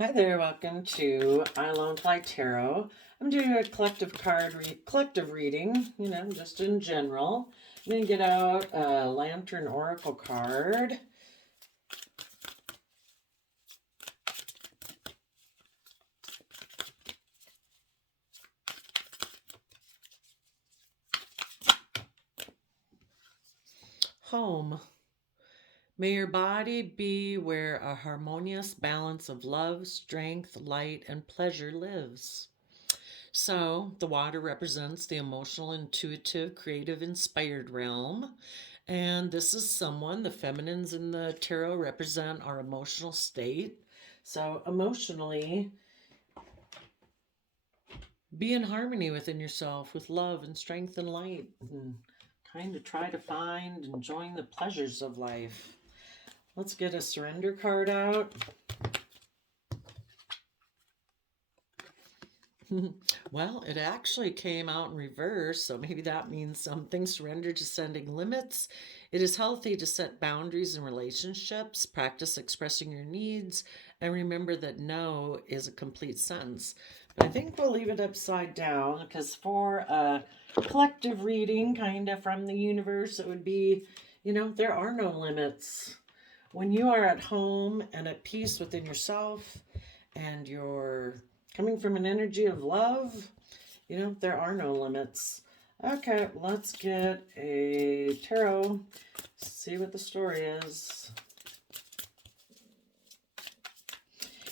Hi there, welcome to I Alone Fly Tarot. I'm doing a collective reading, just in general. I'm going to get out a Lantern Oracle card. Home. May your body be where a harmonious balance of love, strength, light, and pleasure lives. So, the water represents the emotional, intuitive, creative, inspired realm. And this is someone, the feminines in the tarot represent our emotional state. So, emotionally, be in harmony within yourself with love and strength and light, and kind of try to find enjoying the pleasures of life. Let's get a surrender card out. Well, it actually came out in reverse, so maybe that means something. Surrender to setting limits. It is healthy to set boundaries in relationships, practice expressing your needs, and remember that no is a complete sentence. But I think we'll leave it upside down because for a collective reading, kind of from the universe, it would be, there are no limits. When you are at home and at peace within yourself and you're coming from an energy of love, there are no limits. Okay, let's get a tarot, see what the story is.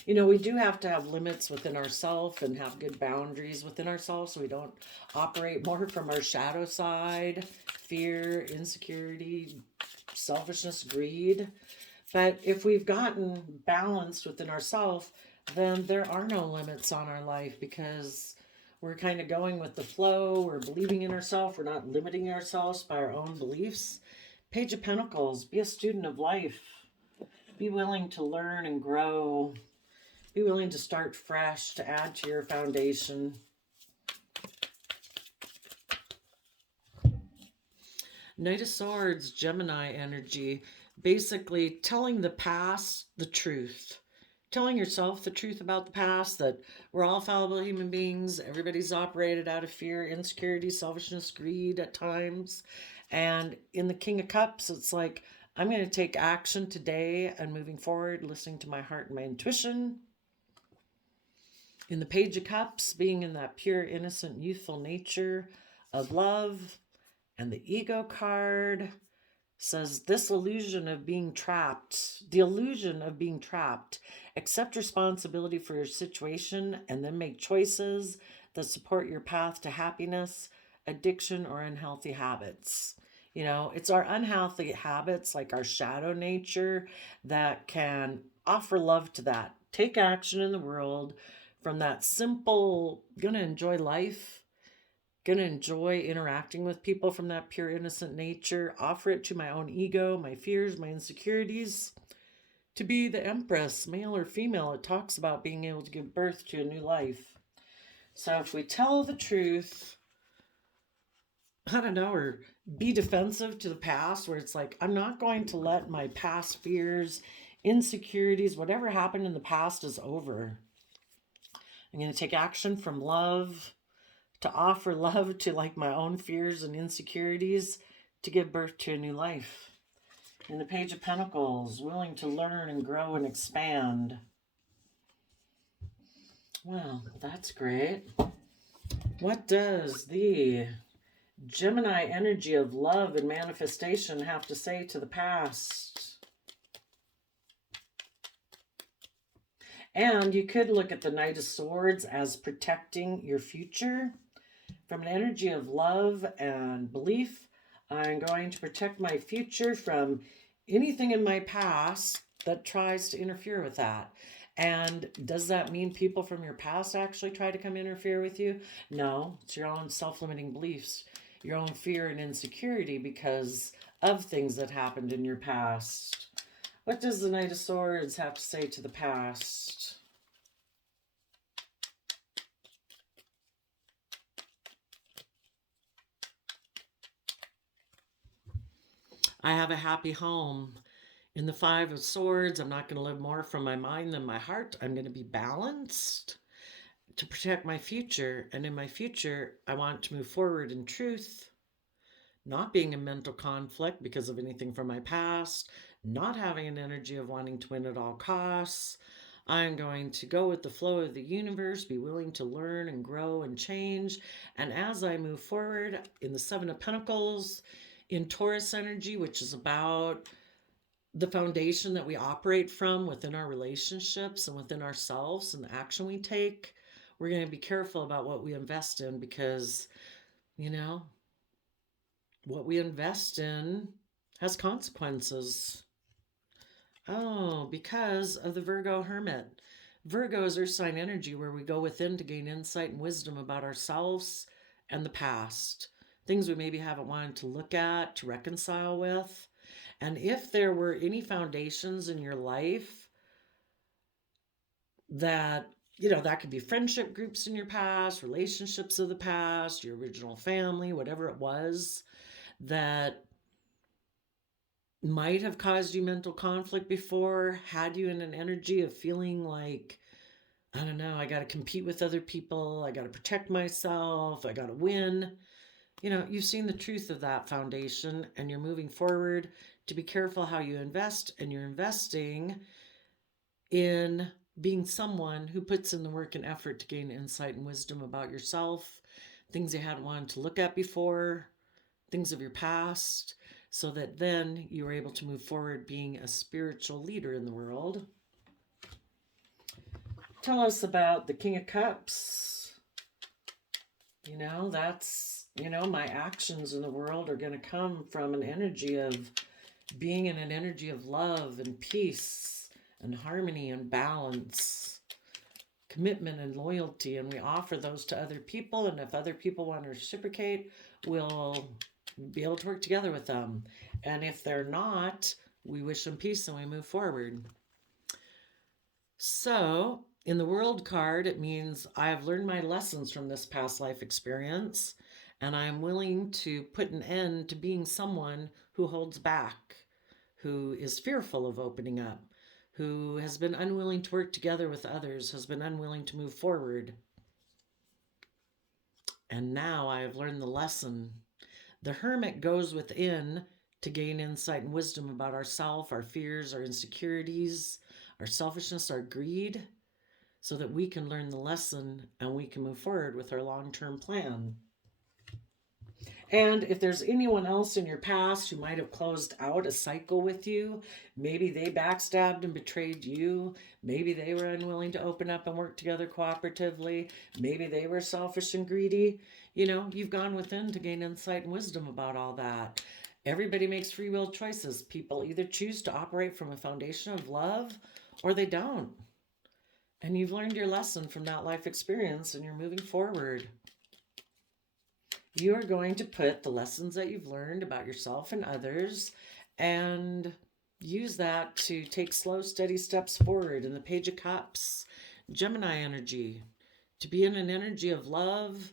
We do have to have limits within ourselves and have good boundaries within ourselves so we don't operate more from our shadow side, fear, insecurity, selfishness, greed. But if we've gotten balanced within ourselves, then there are no limits on our life because we're kind of going with the flow. We're believing in ourselves. We're not limiting ourselves by our own beliefs. Page of Pentacles, be a student of life. Be willing to learn and grow. Be willing to start fresh, to add to your foundation. Knight of Swords, Gemini energy. Basically telling the past the truth. Telling yourself the truth about the past, that we're all fallible human beings. Everybody's operated out of fear, insecurity, selfishness, greed at times. And in the King of Cups, it's like, I'm going to take action today and moving forward, listening to my heart and my intuition. In the Page of Cups, being in that pure, innocent, youthful nature of love. And the Ego card says this illusion of being trapped, the illusion of being trapped. Accept responsibility for your situation and then make choices that support your path to happiness, addiction, or unhealthy habits. It's our unhealthy habits, like our shadow nature, that can offer love to that. Take action in the world from that simple, gonna enjoy life, going to enjoy interacting with people from that pure innocent nature, offer it to my own ego, my fears, my insecurities, to be the empress, male or female. It talks about being able to give birth to a new life. So if we tell the truth, I don't know, or be defensive to the past, where it's like, I'm not going to let my past fears, insecurities, whatever happened in the past is over. I'm going to take action from love, to offer love to like my own fears and insecurities, to give birth to a new life. In the Page of Pentacles, willing to learn and grow and expand. Well, that's great. What does the Gemini energy of love and manifestation have to say to the past? And you could look at the Knight of Swords as protecting your future. From an energy of love and belief, I'm going to protect my future from anything in my past that tries to interfere with that. And does that mean people from your past actually try to come interfere with you? No, it's your own self-limiting beliefs, your own fear and insecurity because of things that happened in your past. What does the Knight of Swords have to say to the past? I have a happy home. In the Five of Swords, I'm not going to live more from my mind than my heart. I'm going to be balanced to protect my future. And in my future, I want to move forward in truth, not being in mental conflict because of anything from my past, not having an energy of wanting to win at all costs. I'm going to go with the flow of the universe, be willing to learn and grow and change. And as I move forward in the Seven of Pentacles, in Taurus energy, which is about the foundation that we operate from within our relationships and within ourselves and the action we take, we're going to be careful about what we invest in because, you know, what we invest in has consequences. Oh, because of the Virgo Hermit. Virgo is Earth sign energy where we go within to gain insight and wisdom about ourselves and the past. Things we maybe haven't wanted to look at, to reconcile with. And if there were any foundations in your life that, that could be friendship groups in your past, relationships of the past, your original family, whatever it was, that might have caused you mental conflict before, had you in an energy of feeling like, I don't know, I got to compete with other people, I got to protect myself, I got to win. You've seen the truth of that foundation and you're moving forward to be careful how you invest, and you're investing in being someone who puts in the work and effort to gain insight and wisdom about yourself, things you hadn't wanted to look at before, things of your past, so that then you are able to move forward being a spiritual leader in the world. Tell us about the King of Cups. That's, my actions in the world are going to come from an energy of being in an energy of love and peace and harmony and balance, commitment and loyalty. And we offer those to other people. And if other people want to reciprocate, we'll be able to work together with them. And if they're not, we wish them peace and we move forward. So in the World card, it means I have learned my lessons from this past life experience, and I am willing to put an end to being someone who holds back, who is fearful of opening up, who has been unwilling to work together with others, has been unwilling to move forward. And now I have learned the lesson. The Hermit goes within to gain insight and wisdom about ourselves, our fears, our insecurities, our selfishness, our greed, so that we can learn the lesson and we can move forward with our long-term plan. And if there's anyone else in your past who might have closed out a cycle with you, maybe they backstabbed and betrayed you, maybe they were unwilling to open up and work together cooperatively, maybe they were selfish and greedy, you've gone within to gain insight and wisdom about all that. Everybody makes free will choices. People either choose to operate from a foundation of love or they don't. And you've learned your lesson from that life experience and you're moving forward. You are going to put the lessons that you've learned about yourself and others and use that to take slow, steady steps forward. In the Page of Cups, Gemini energy, to be in an energy of love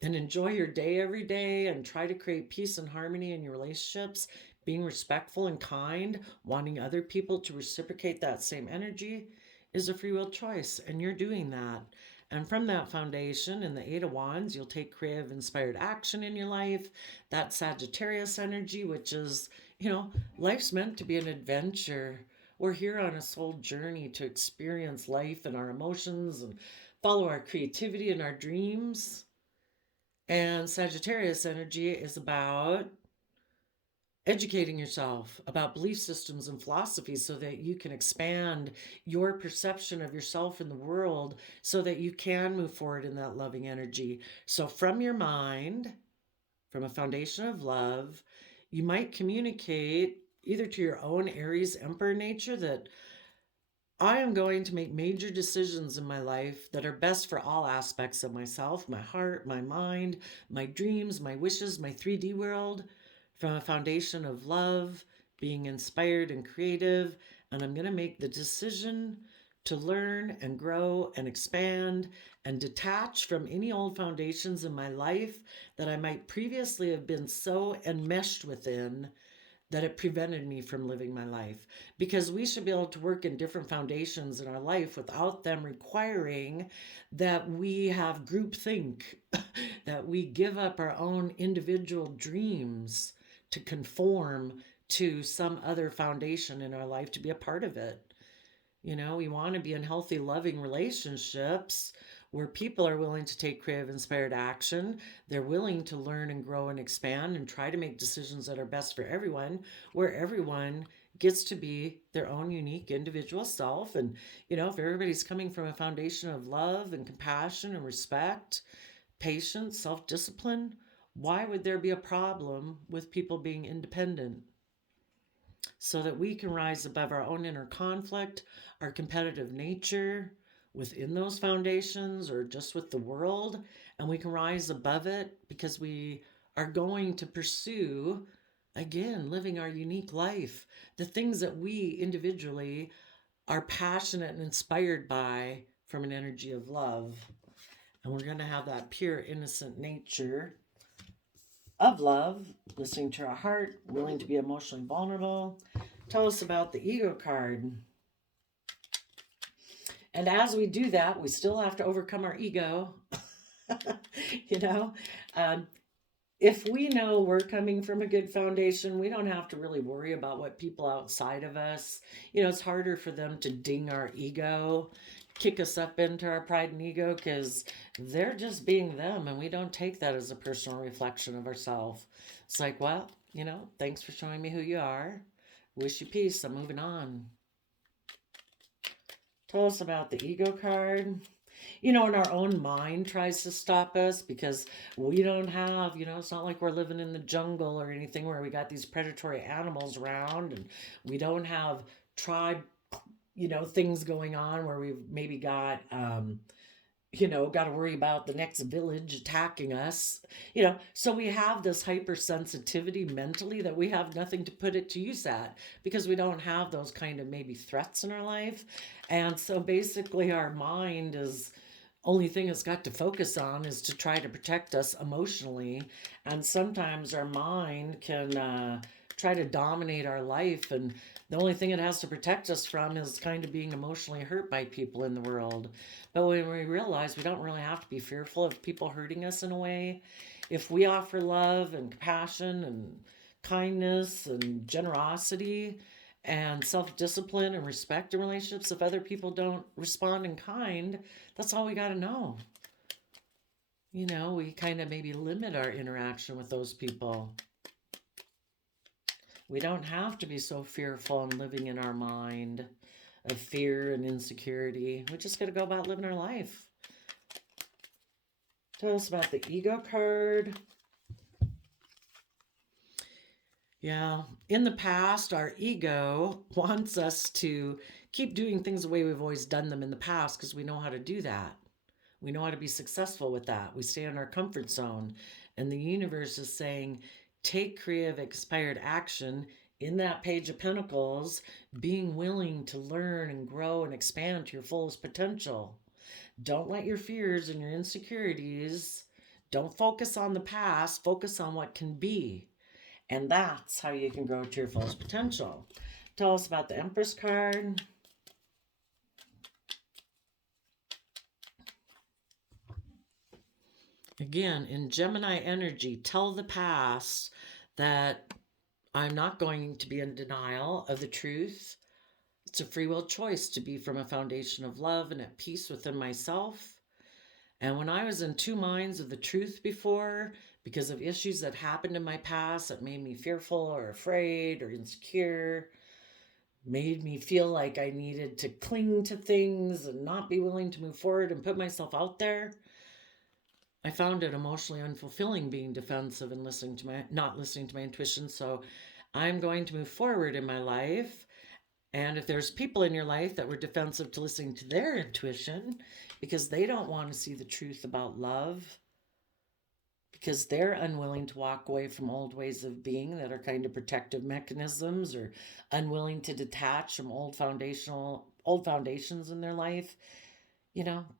and enjoy your day every day and try to create peace and harmony in your relationships, being respectful and kind, wanting other people to reciprocate that same energy is a free will choice, and you're doing that. And from that foundation, in the Eight of Wands, you'll take creative, inspired action in your life. That Sagittarius energy, which is, life's meant to be an adventure. We're here on a soul journey to experience life and our emotions and follow our creativity and our dreams. And Sagittarius energy is about educating yourself about belief systems and philosophies so that you can expand your perception of yourself in the world so that you can move forward in that loving energy. So from your mind, from a foundation of love, you might communicate either to your own Aries Emperor nature that I am going to make major decisions in my life that are best for all aspects of myself, my heart, my mind, my dreams, my wishes, my 3D world, from a foundation of love, being inspired and creative, and I'm going to make the decision to learn and grow and expand and detach from any old foundations in my life that I might previously have been so enmeshed within that it prevented me from living my life, because we should be able to work in different foundations in our life without them requiring that we have groupthink, that we give up our own individual dreams to conform to some other foundation in our life to be a part of it. We want to be in healthy, loving relationships where people are willing to take creative, inspired action. They're willing to learn and grow and expand and try to make decisions that are best for everyone, where everyone gets to be their own unique individual self. And, if everybody's coming from a foundation of love and compassion and respect, patience, self discipline, why would there be a problem with people being independent? So that we can rise above our own inner conflict, our competitive nature within those foundations or just with the world, and we can rise above it because we are going to pursue, again, living our unique life, the things that we individually are passionate and inspired by from an energy of love. And we're going to have that pure, innocent nature of love, listening to our heart, willing to be emotionally vulnerable. Tell us about the ego card. And as we do that, we still have to overcome our ego. you know, if we know we're coming from a good foundation, we don't have to really worry about what people outside of us, it's harder for them to ding our ego, kick us up into our pride and ego, because they're just being them, and we don't take that as a personal reflection of ourselves. It's like, well, thanks for showing me who you are. Wish you peace. I'm moving on. Tell us about the ego card. And our own mind tries to stop us because we don't have, it's not like we're living in the jungle or anything where we got these predatory animals around, and we don't have tribe, things going on where we've maybe got, got to worry about the next village attacking us, so we have this hypersensitivity mentally that we have nothing to put it to use at because we don't have those kind of maybe threats in our life. And so basically our mind is only thing it's got to focus on is to try to protect us emotionally. And sometimes our mind can try to dominate our life, and the only thing it has to protect us from is kind of being emotionally hurt by people in the world. But when we realize we don't really have to be fearful of people hurting us in a way, if we offer love and compassion and kindness and generosity and self-discipline and respect in relationships, if other people don't respond in kind, that's all we got to know. We kind of maybe limit our interaction with those people. We don't have to be so fearful and living in our mind of fear and insecurity. We just got to go about living our life. Tell us about the ego card. Yeah, in the past, our ego wants us to keep doing things the way we've always done them in the past because we know how to do that. We know how to be successful with that. We stay in our comfort zone. And the universe is saying, take creative, inspired action in that Page of Pentacles, being willing to learn and grow and expand to your fullest potential. Don't let your fears and your insecurities, don't focus on the past, focus on what can be. And that's how you can grow to your fullest potential. Tell us about the Empress card. Again, in Gemini energy, tell the past that I'm not going to be in denial of the truth. It's a free will choice to be from a foundation of love and at peace within myself. And when I was in two minds of the truth before, because of issues that happened in my past that made me fearful or afraid or insecure, made me feel like I needed to cling to things and not be willing to move forward and put myself out there, I found it emotionally unfulfilling being defensive and not listening to my intuition. So I'm going to move forward in my life. And if there's people in your life that were defensive to listening to their intuition because they don't want to see the truth about love, because they're unwilling to walk away from old ways of being that are kind of protective mechanisms, or unwilling to detach from old foundations in their life,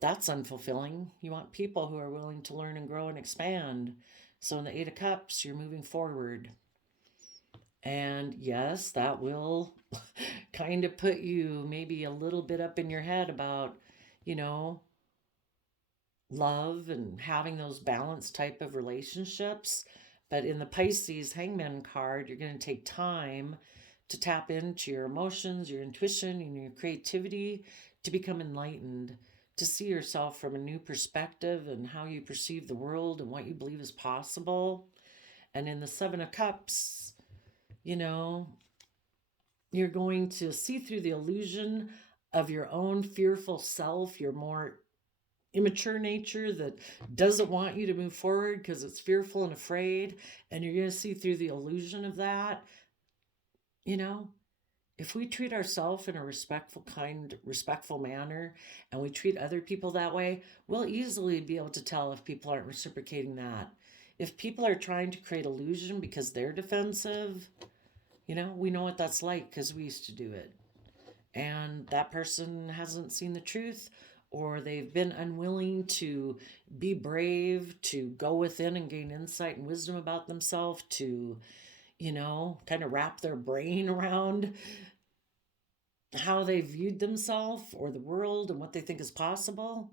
that's unfulfilling. You want people who are willing to learn and grow and expand. So in the Eight of Cups, you're moving forward. And yes, that will kind of put you maybe a little bit up in your head about, you know, love and having those balanced type of relationships. But in the Pisces Hangman card, you're going to take time to tap into your emotions, your intuition, and your creativity to become enlightened, to see yourself from a new perspective and how you perceive the world and what you believe is possible. And in the Seven of Cups, you know, you're going to see through the illusion of your own fearful self, your more immature nature that doesn't want you to move forward because it's fearful and afraid. And you're going to see through the illusion of that. You know, if we treat ourselves in a respectful, kind, respectful manner, and we treat other people that way, we'll easily be able to tell if people aren't reciprocating that. If people are trying to create illusion because they're defensive, we know what that's like because we used to do it. And that person hasn't seen the truth, or they've been unwilling to be brave, to go within and gain insight and wisdom about themselves, to, kind of wrap their brain around how they viewed themselves or the world and what they think is possible.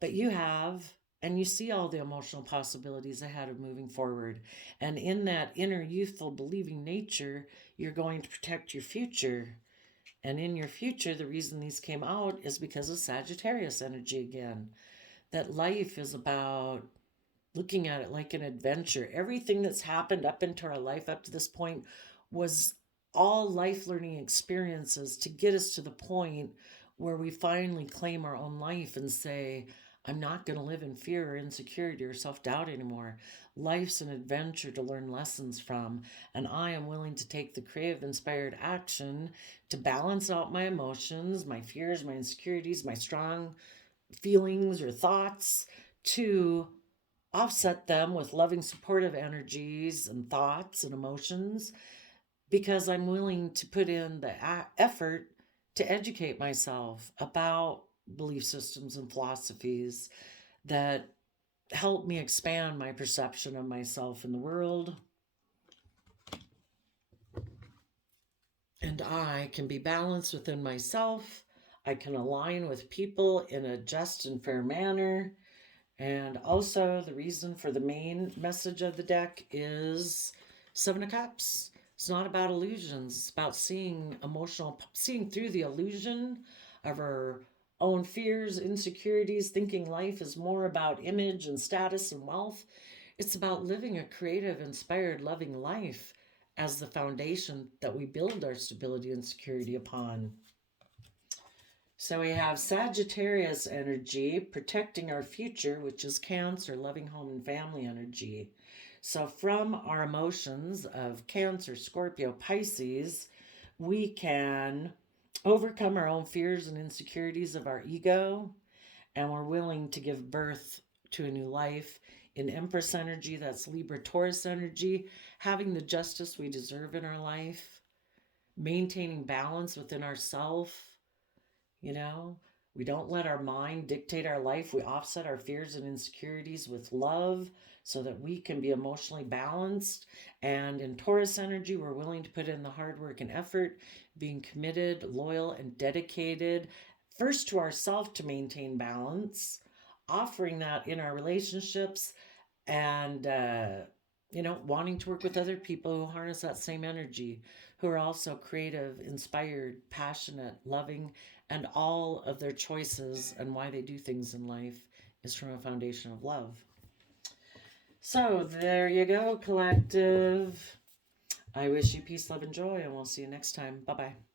But you have, and you see all the emotional possibilities ahead of moving forward. And in that inner youthful believing nature, you're going to protect your future. And in your future, the reason these came out is because of Sagittarius energy again. That life is about looking at it like an adventure. Everything that's happened up into our life up to this point was all life learning experiences to get us to the point where we finally claim our own life and say, I'm not going to live in fear or insecurity or self doubt anymore. Life's an adventure to learn lessons from, and I am willing to take the creative, inspired action to balance out my emotions, my fears, my insecurities, my strong feelings or thoughts, to offset them with loving, supportive energies and thoughts and emotions, because I'm willing to put in the effort to educate myself about belief systems and philosophies that help me expand my perception of myself in the world. And I can be balanced within myself. I can align with people in a just and fair manner. And also, the reason for the main message of the deck is Seven of Cups. It's not about illusions. It's about seeing through the illusion of our own fears, insecurities, thinking life is more about image and status and wealth. It's about living a creative, inspired, loving life as the foundation that we build our stability and security upon. So we have Sagittarius energy protecting our future, which is Cancer, loving home and family energy. So from our emotions of Cancer, Scorpio, Pisces, we can overcome our own fears and insecurities of our ego, and we're willing to give birth to a new life. In Empress energy, that's Libra, Taurus energy, having the justice we deserve in our life, maintaining balance within ourself. We don't let our mind dictate our life. We offset our fears and insecurities with love so that we can be emotionally balanced. And in Taurus energy, we're willing to put in the hard work and effort, being committed, loyal, and dedicated, first to ourselves to maintain balance, offering that in our relationships, and wanting to work with other people who harness that same energy, who are also creative, inspired, passionate, loving, and all of their choices and why they do things in life is from a foundation of love. So there you go, collective. I wish you peace, love, and joy, and we'll see you next time. Bye-bye.